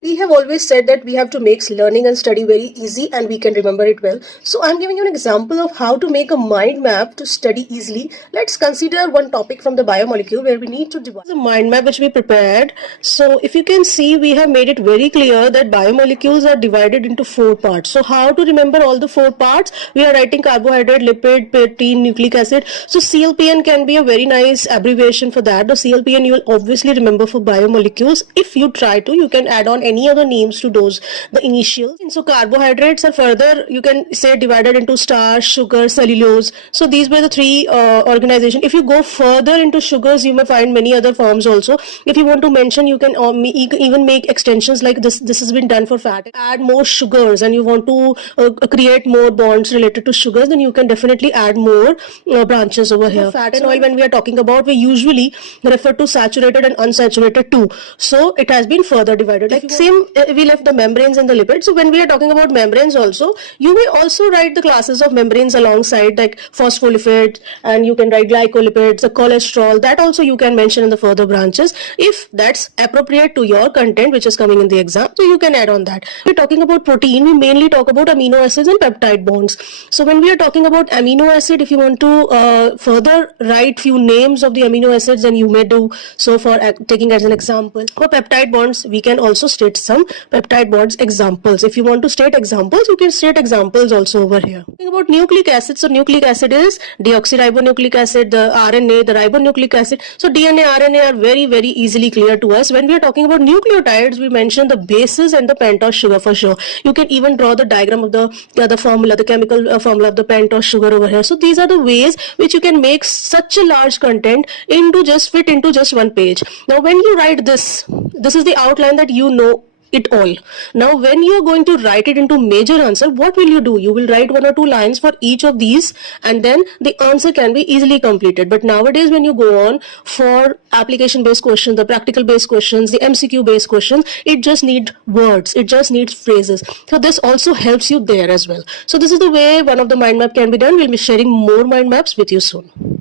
We have always said that we have to make learning and study very easy and we can remember it well. So I'm giving you an example of how to make a mind map to study easily. Let's consider one topic from the biomolecule where we need to divide the mind map which we prepared. So if you can see, we have made it very clear that biomolecules are divided into 4 parts. So how to remember all the 4 parts? We are writing carbohydrate, lipid, protein, nucleic acid. So CLPN can be a very nice abbreviation for that. The CLPN you will obviously remember for biomolecules. If you try to, you can add on any other names to those, the initials. And so carbohydrates are further, you can say, divided into starch, sugar, cellulose. So these were the 3 organizations. If you go further into sugars, you may find many other forms also. If you want to mention, you can even make extensions like this. This has been done for fat. Add more sugars and you want to create more bonds related to sugars, then you can definitely add more branches over here. Fat and oil, when we are talking about, we usually refer to saturated and unsaturated too. So it has been further divided. Like same, we left the membranes and the lipids. So when we are talking about membranes also, you may also write the classes of membranes alongside, like phospholipids, and you can write glycolipids, the cholesterol. That also you can mention in the further branches if that's appropriate to your content which is coming in the exam. So you can add on that. We're talking about protein, we mainly talk about amino acids and peptide bonds. So when we are talking about amino acid, if you want to further write few names of the amino acids, then you may do so for taking as an example. For peptide bonds, we can also state some peptide bonds examples. If you want to state examples, you can state examples also over here. Talking about nucleic acid, so nucleic acid is deoxyribonucleic acid, the RNA, the ribonucleic acid. So DNA, RNA are very, very easily clear to us. When we are talking about nucleotides, we mention the bases and the pentose sugar for sure. You can even draw the diagram of the formula, the chemical formula of the pentose sugar over here. So these are the ways which you can make such a large content fit into just one page. Now when you write this is the outline that you know it all. Now when you are going to write it into major answer, what will you do? You will write 1 or 2 lines for each of these and then the answer can be easily completed. But nowadays when you go on for application based questions, the practical based questions, the MCQ based questions, it just needs words, it just needs phrases. So this also helps you there as well. So this is the way one of the mind map can be done. We'll be sharing more mind maps with you soon.